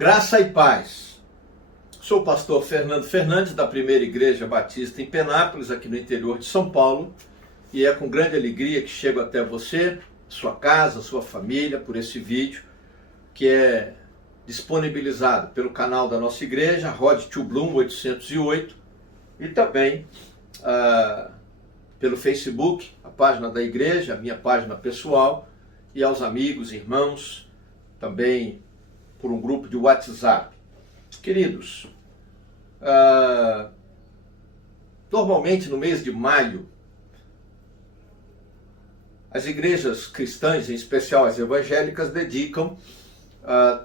Graça e paz. Sou o pastor Fernando Fernandes, da Primeira Igreja Batista em Penápolis, aqui no interior de São Paulo, e é com grande alegria que chego até você, sua casa, sua família, por esse vídeo, que é disponibilizado pelo canal da nossa igreja, Road to Bloom 808, e também pelo Facebook, a página da igreja, a minha página pessoal, e aos amigos, irmãos, também por um grupo de WhatsApp. Queridos, normalmente no mês de maio, as igrejas cristãs, em especial as evangélicas, dedicam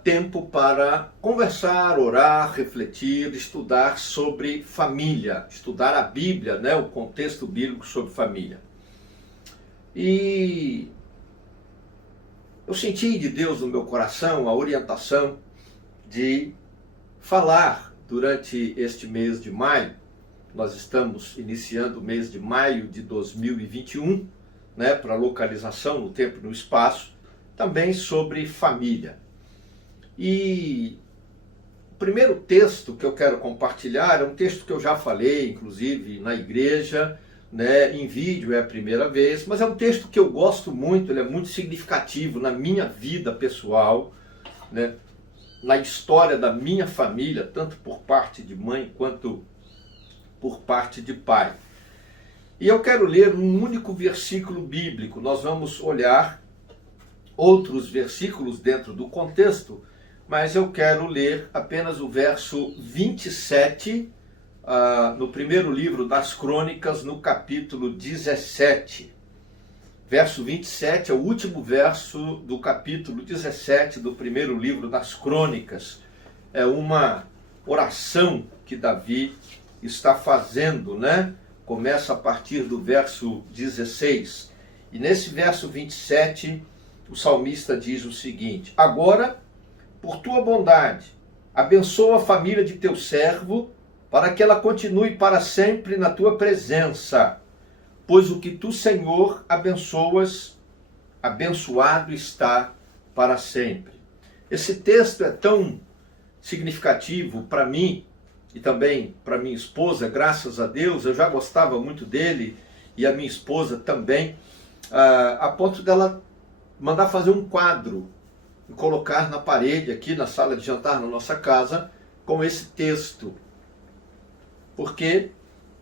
tempo para conversar, orar, refletir, estudar sobre família, estudar a Bíblia, né, o contexto bíblico sobre família. E eu senti de Deus no meu coração a orientação de falar durante este mês de maio. Nós estamos iniciando o mês de maio de 2021, né, para localização no tempo e no espaço, também sobre família. E o primeiro texto que eu quero compartilhar é um texto que eu já falei, inclusive na igreja, né, em vídeo é a primeira vez, mas é um texto que eu gosto muito, ele é muito significativo na minha vida pessoal, né, na história da minha família, tanto por parte de mãe quanto por parte de pai. E eu quero ler um único versículo bíblico. Nós vamos olhar outros versículos dentro do contexto, mas eu quero ler apenas o verso 27, no primeiro livro das Crônicas, no capítulo 17. Verso 27 é o último verso do capítulo 17 do primeiro livro das Crônicas. É uma oração que Davi está fazendo, né? Começa a partir do verso 16. E nesse verso 27, o salmista diz o seguinte: agora, por tua bondade, abençoa a família de teu servo, para que ela continue para sempre na tua presença. Pois o que tu, Senhor, abençoas, abençoado está para sempre. Esse texto é tão significativo para mim e também para minha esposa, graças a Deus. Eu já gostava muito dele e a minha esposa também, a ponto dela mandar fazer um quadro e colocar na parede aqui na sala de jantar na nossa casa com esse texto. Porque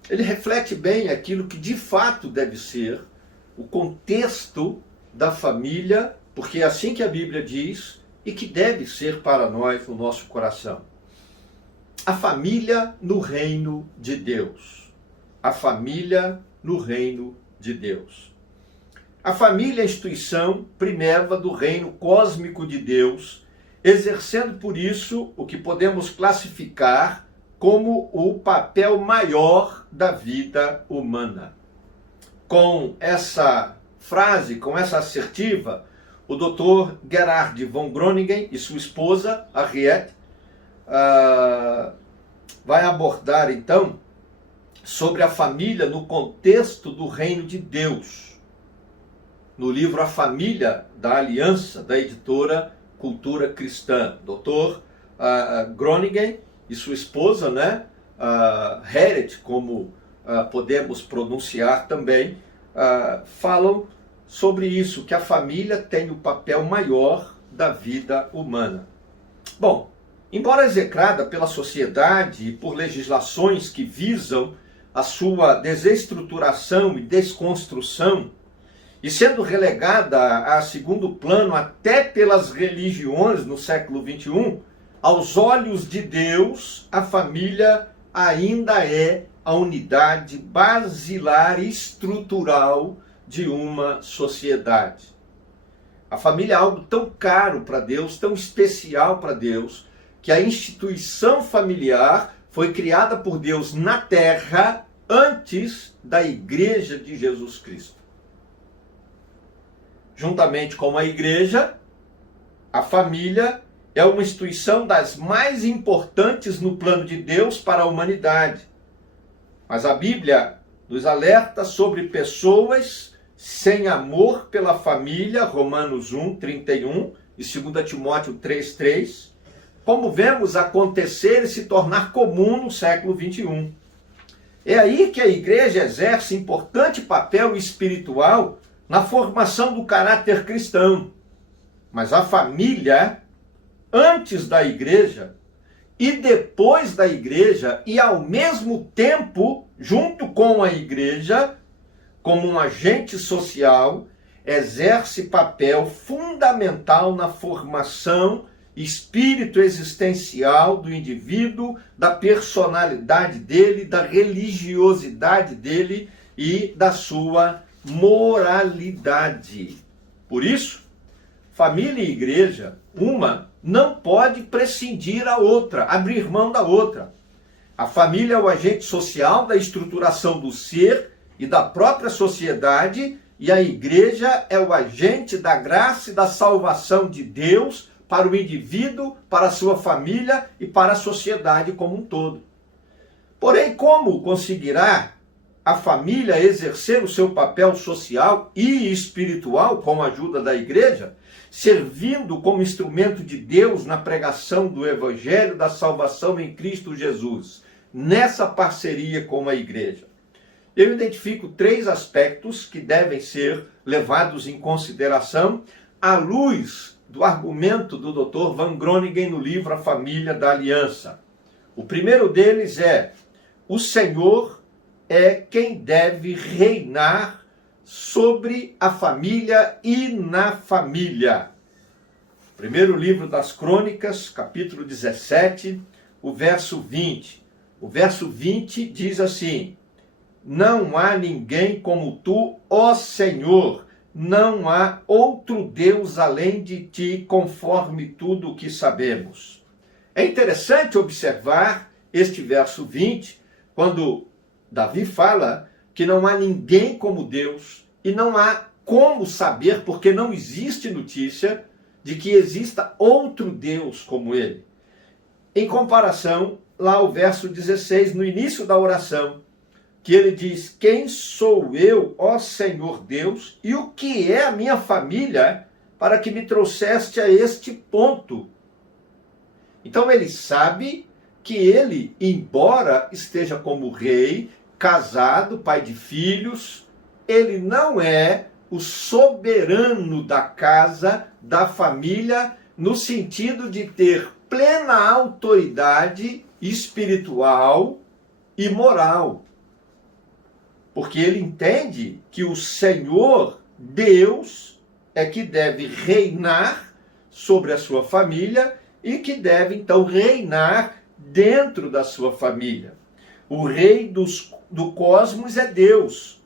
ele reflete bem aquilo que de fato deve ser o contexto da família, porque é assim que a Bíblia diz e que deve ser para nós no nosso coração. A família no reino de Deus. A família no reino de Deus. A família é a instituição primeva do reino cósmico de Deus, exercendo por isso o que podemos classificar como o papel maior da vida humana. Com essa frase, com essa assertiva, o Dr. Gerhard von Groningen e sua esposa, Harriet, vai abordar então sobre a família no contexto do reino de Deus, no livro A Família da Aliança, da editora Cultura Cristã. Dr. Groningen e sua esposa, né, Harriet, como podemos pronunciar também, falam sobre isso, que a família tem o papel maior da vida humana. Bom, embora execrada pela sociedade e por legislações que visam a sua desestruturação e desconstrução, e sendo relegada a segundo plano até pelas religiões no século XXI, aos olhos de Deus, a família ainda é a unidade basilar e estrutural de uma sociedade. A família é algo tão caro para Deus, tão especial para Deus, que a instituição familiar foi criada por Deus na terra antes da Igreja de Jesus Cristo. Juntamente com a igreja, a família é uma instituição das mais importantes no plano de Deus para a humanidade. Mas a Bíblia nos alerta sobre pessoas sem amor pela família, Romanos 1, 31 e 2 Timóteo 3, 3, como vemos acontecer e se tornar comum no século XXI. É aí que a igreja exerce importante papel espiritual na formação do caráter cristão. Mas a família, antes da igreja e depois da igreja, e ao mesmo tempo, junto com a igreja, como um agente social, exerce papel fundamental na formação espírito existencial do indivíduo, da personalidade dele, da religiosidade dele e da sua moralidade. Por isso, família e igreja, uma não pode prescindir a outra, abrir mão da outra. A família é o agente social da estruturação do ser e da própria sociedade, e a igreja é o agente da graça e da salvação de Deus para o indivíduo, para a sua família e para a sociedade como um todo. Porém, como conseguirá a família exercer o seu papel social e espiritual com a ajuda da igreja, servindo como instrumento de Deus na pregação do evangelho da salvação em Cristo Jesus, nessa parceria com a igreja? Eu identifico 3 aspectos que devem ser levados em consideração à luz do argumento do Dr. Van Groningen no livro A Família da Aliança. O primeiro deles é: o Senhor é quem deve reinar sobre a família e na família. Primeiro livro das Crônicas, capítulo 17, o verso 20. O verso 20 diz assim: não há ninguém como tu, ó Senhor, não há outro Deus além de ti, conforme tudo o que sabemos. É interessante observar este verso 20, quando Davi fala que não há ninguém como Deus, e não há como saber, porque não existe notícia de que exista outro Deus como ele. Em comparação, lá o verso 16, no início da oração, que ele diz: quem sou eu, ó Senhor Deus, e o que é a minha família, para que me trouxeste a este ponto? Então ele sabe que ele, embora esteja como rei, casado, pai de filhos, ele não é o soberano da casa, da família, no sentido de ter plena autoridade espiritual e moral. Porque ele entende que o Senhor, Deus, é que deve reinar sobre a sua família e que deve, então, reinar dentro da sua família. O rei do cosmos é Deus.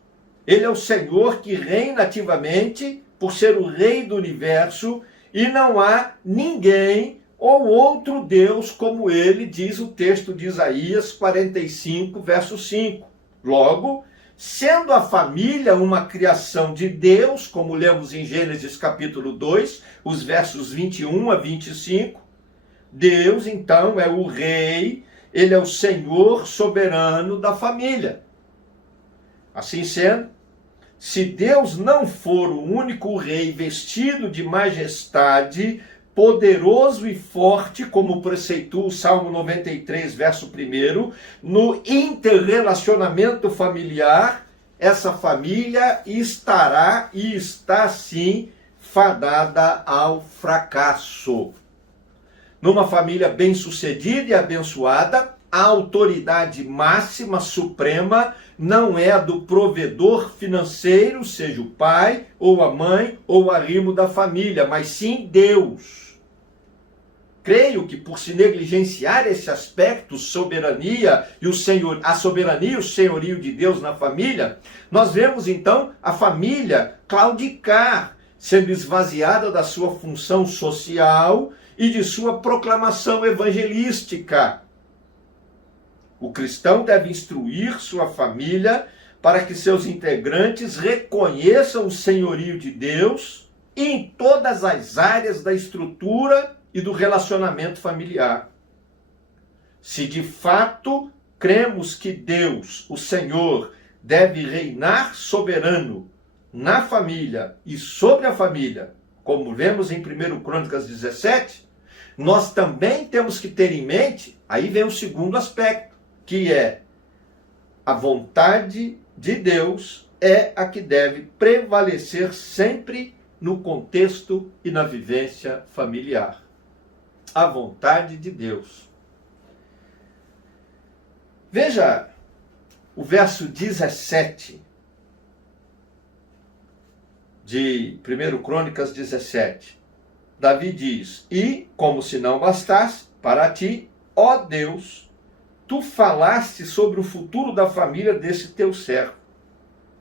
Ele é o Senhor que reina ativamente por ser o rei do universo, e não há ninguém ou outro Deus como ele, diz o texto de Isaías 45, verso 5. Logo, sendo a família uma criação de Deus, como lemos em Gênesis capítulo 2, os versos 21 a 25, Deus, então, é o rei, ele é o Senhor soberano da família. Assim sendo, se Deus não for o único rei vestido de majestade, poderoso e forte, como preceitua o Salmo 93, verso 1, no interrelacionamento familiar, essa família estará e está sim fadada ao fracasso. Numa família bem-sucedida e abençoada, a autoridade máxima, suprema, não é a do provedor financeiro, seja o pai, ou a mãe, ou o arrimo da família, mas sim Deus. Creio que por se negligenciar esse aspecto, soberania e a soberania e o senhorio de Deus na família, nós vemos então a família claudicar, sendo esvaziada da sua função social e de sua proclamação evangelística. O cristão deve instruir sua família para que seus integrantes reconheçam o senhorio de Deus em todas as áreas da estrutura e do relacionamento familiar. Se de fato cremos que Deus, o Senhor, deve reinar soberano na família e sobre a família, como vemos em 1 Crônicas 17, nós também temos que ter em mente, aí vem o segundo aspecto, que é a vontade de Deus é a que deve prevalecer sempre no contexto e na vivência familiar. A vontade de Deus. Veja o verso 17 de 1 Crônicas 17. Davi diz: e, como se não bastasse, para ti, ó Deus, tu falaste sobre o futuro da família desse teu servo.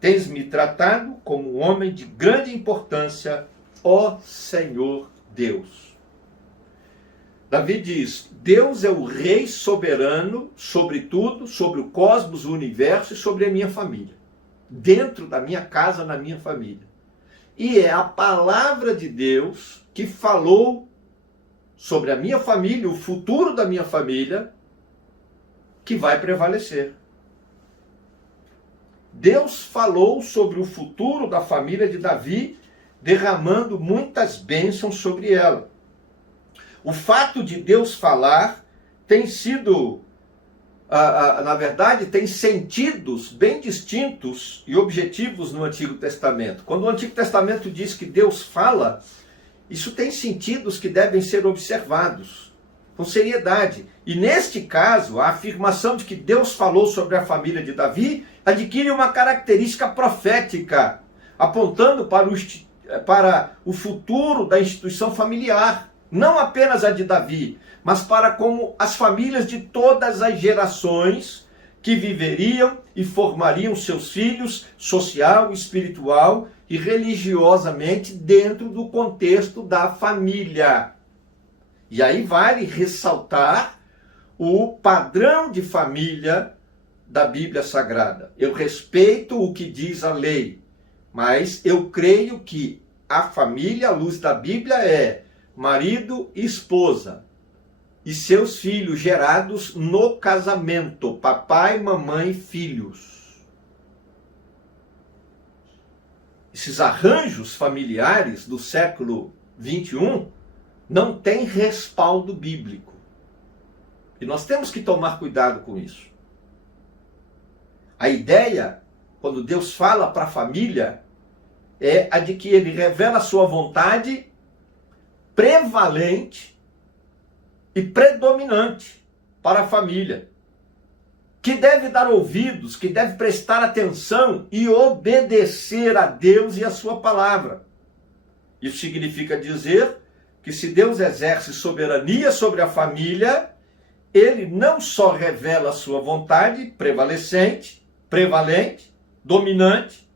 Tens-me tratado como um homem de grande importância, ó Senhor Deus. Davi diz: Deus é o rei soberano sobre tudo, sobre o cosmos, o universo e sobre a minha família. Dentro da minha casa, na minha família. E é a palavra de Deus que falou sobre a minha família, o futuro da minha família, que vai prevalecer. Deus falou sobre o futuro da família de Davi, derramando muitas bênçãos sobre ela. O fato de Deus falar tem sido, na verdade, tem sentidos bem distintos e objetivos no Antigo Testamento. Quando o Antigo Testamento diz que Deus fala, isso tem sentidos que devem ser observados com seriedade. E neste caso, a afirmação de que Deus falou sobre a família de Davi adquire uma característica profética, apontando para o futuro da instituição familiar. Não apenas a de Davi, mas para como as famílias de todas as gerações que viveriam e formariam seus filhos social, espiritual e religiosamente dentro do contexto da família. E aí vale ressaltar o padrão de família da Bíblia Sagrada. Eu respeito o que diz a lei, mas eu creio que a família, à luz da Bíblia, é marido e esposa, e seus filhos gerados no casamento, papai, mamãe e filhos. Esses arranjos familiares do século 21 não têm respaldo bíblico. E nós temos que tomar cuidado com isso. A ideia, quando Deus fala para a família, é a de que ele revela a sua vontade prevalente e predominante para a família, que deve dar ouvidos, que deve prestar atenção e obedecer a Deus e a sua palavra. Isso significa dizer que se Deus exerce soberania sobre a família, ele não só revela a sua vontade prevalente, dominante,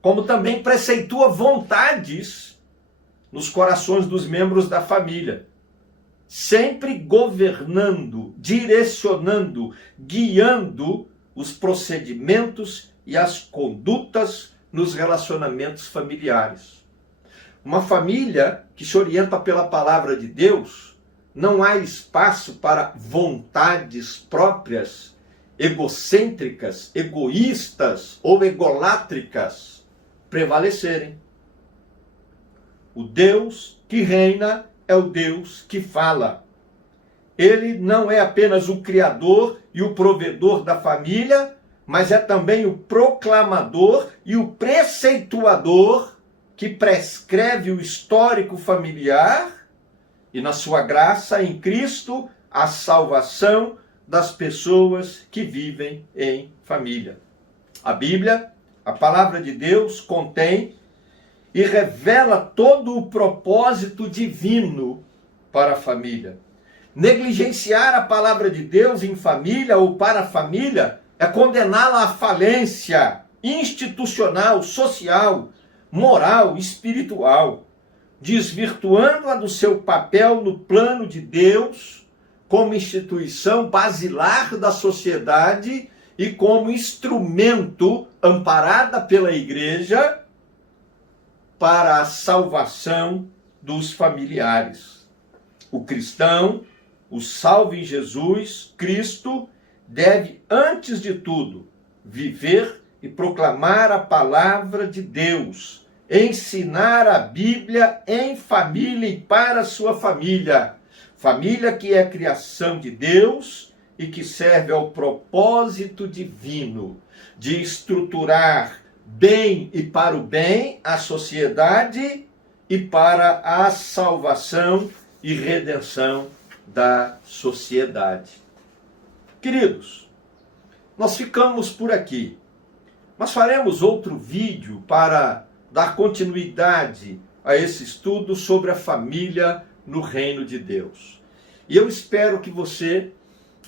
como também preceitua vontades nos corações dos membros da família, sempre governando, direcionando, guiando os procedimentos e as condutas nos relacionamentos familiares. Uma família que se orienta pela palavra de Deus, não há espaço para vontades próprias, egocêntricas, egoístas ou egolátricas prevalecerem. O Deus que reina é o Deus que fala. Ele não é apenas o criador e o provedor da família, mas é também o proclamador e o preceituador que prescreve o histórico familiar e, na sua graça em Cristo, a salvação das pessoas que vivem em família. A Bíblia, a palavra de Deus, contém e revela todo o propósito divino para a família. Negligenciar a palavra de Deus em família ou para a família é condená-la à falência institucional, social, moral, espiritual, desvirtuando-a do seu papel no plano de Deus como instituição basilar da sociedade e como instrumento amparada pela igreja para a salvação dos familiares. O cristão, o salvo em Jesus Cristo, deve, antes de tudo, viver e proclamar a palavra de Deus, ensinar a Bíblia em família e para a sua família, Família que é criação de Deus e que serve ao propósito divino de estruturar bem e para o bem a sociedade e para a salvação e redenção da sociedade. Queridos, nós ficamos por aqui, mas faremos outro vídeo para dar continuidade a esse estudo sobre a família no reino de Deus. E eu espero que você,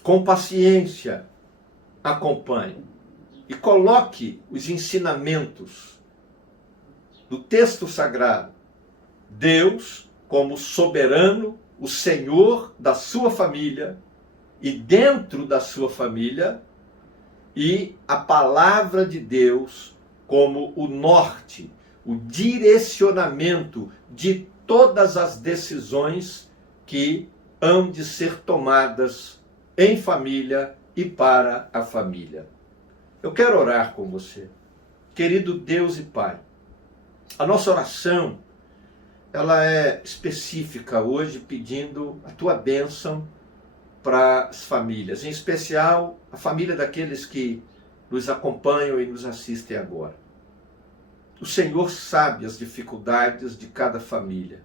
com paciência, acompanhe e coloque os ensinamentos do texto sagrado. Deus, como soberano, o Senhor da sua família e dentro da sua família, e a palavra de Deus como o norte, o direcionamento de todas as decisões que hão de ser tomadas em família e para a família. Eu quero orar com você. Querido Deus e Pai, a nossa oração, ela é específica hoje, pedindo a tua bênção para as famílias, em especial a família daqueles que nos acompanham e nos assistem agora. O Senhor sabe as dificuldades de cada família,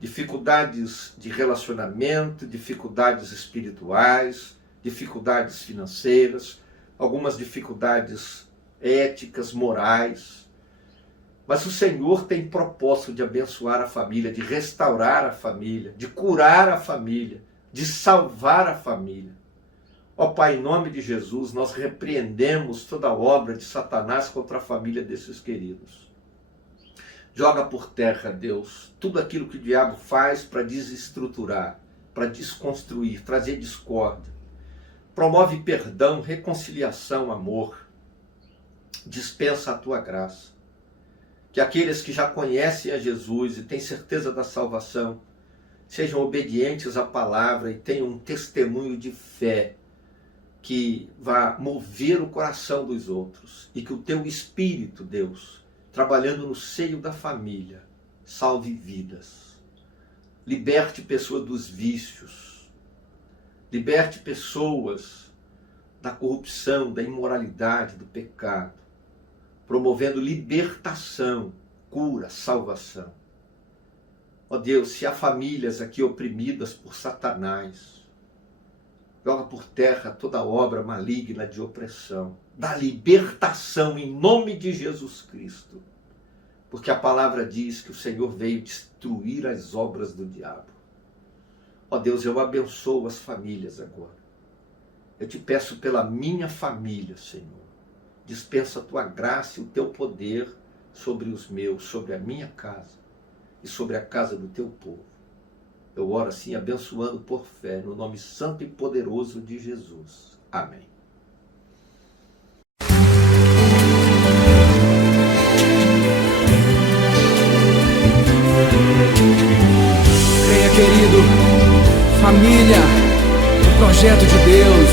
dificuldades de relacionamento, dificuldades espirituais, dificuldades financeiras, algumas dificuldades éticas, morais. Mas o Senhor tem propósito de abençoar a família, de restaurar a família, de curar a família, de salvar a família. Ó Pai, em nome de Jesus, nós repreendemos toda obra de Satanás contra a família desses queridos. Joga por terra, Deus, tudo aquilo que o diabo faz para desestruturar, para desconstruir, trazer discórdia. Promove perdão, reconciliação, amor. Dispensa a tua graça. Que aqueles que já conhecem a Jesus e têm certeza da salvação, sejam obedientes à palavra e tenham um testemunho de fé que vá mover o coração dos outros. E que o teu Espírito, Deus, trabalhando no seio da família, salve vidas. Liberte pessoas dos vícios. Liberte pessoas da corrupção, da imoralidade, do pecado. Promovendo libertação, cura, salvação. Ó Deus, se há famílias aqui oprimidas por Satanás, joga por terra toda obra maligna de opressão. Dá libertação em nome de Jesus Cristo. Porque a palavra diz que o Senhor veio destruir as obras do diabo. Ó Deus, eu abençoo as famílias agora. Eu te peço pela minha família, Senhor. Dispensa a tua graça e o teu poder sobre os meus, sobre a minha casa e sobre a casa do teu povo. Eu oro assim, abençoando por fé, no nome santo e poderoso de Jesus. Amém. Creia, querido, família, o projeto de Deus.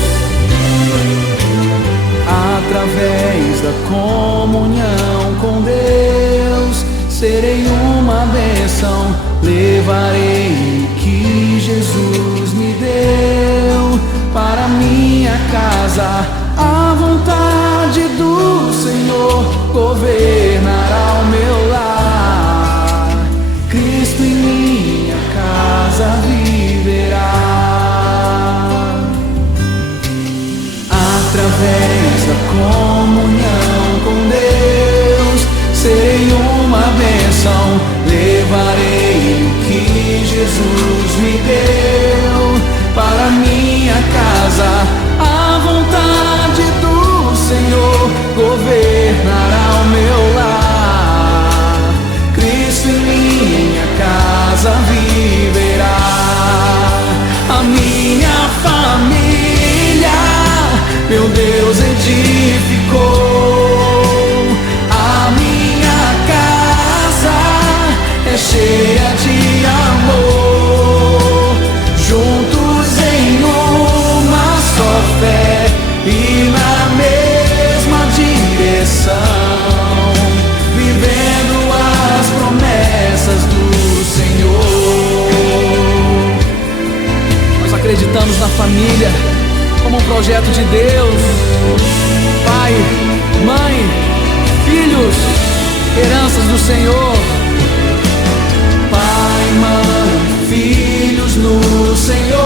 Através da comunhão com Deus, serei uma bênção, levarei o que Jesus me deu para minha casa. A vontade do Senhor governará o meu lar. Cristo em minha casa viverá. Através da comunhão com Deus, serei uma bênção, levarei o que Jesus me deu para minha casa. A vontade do Senhor governará o meu lar. acreditamos na família como um projeto de Deus. Pai, mãe, filhos, heranças do Senhor. Pai, mãe, filhos no Senhor.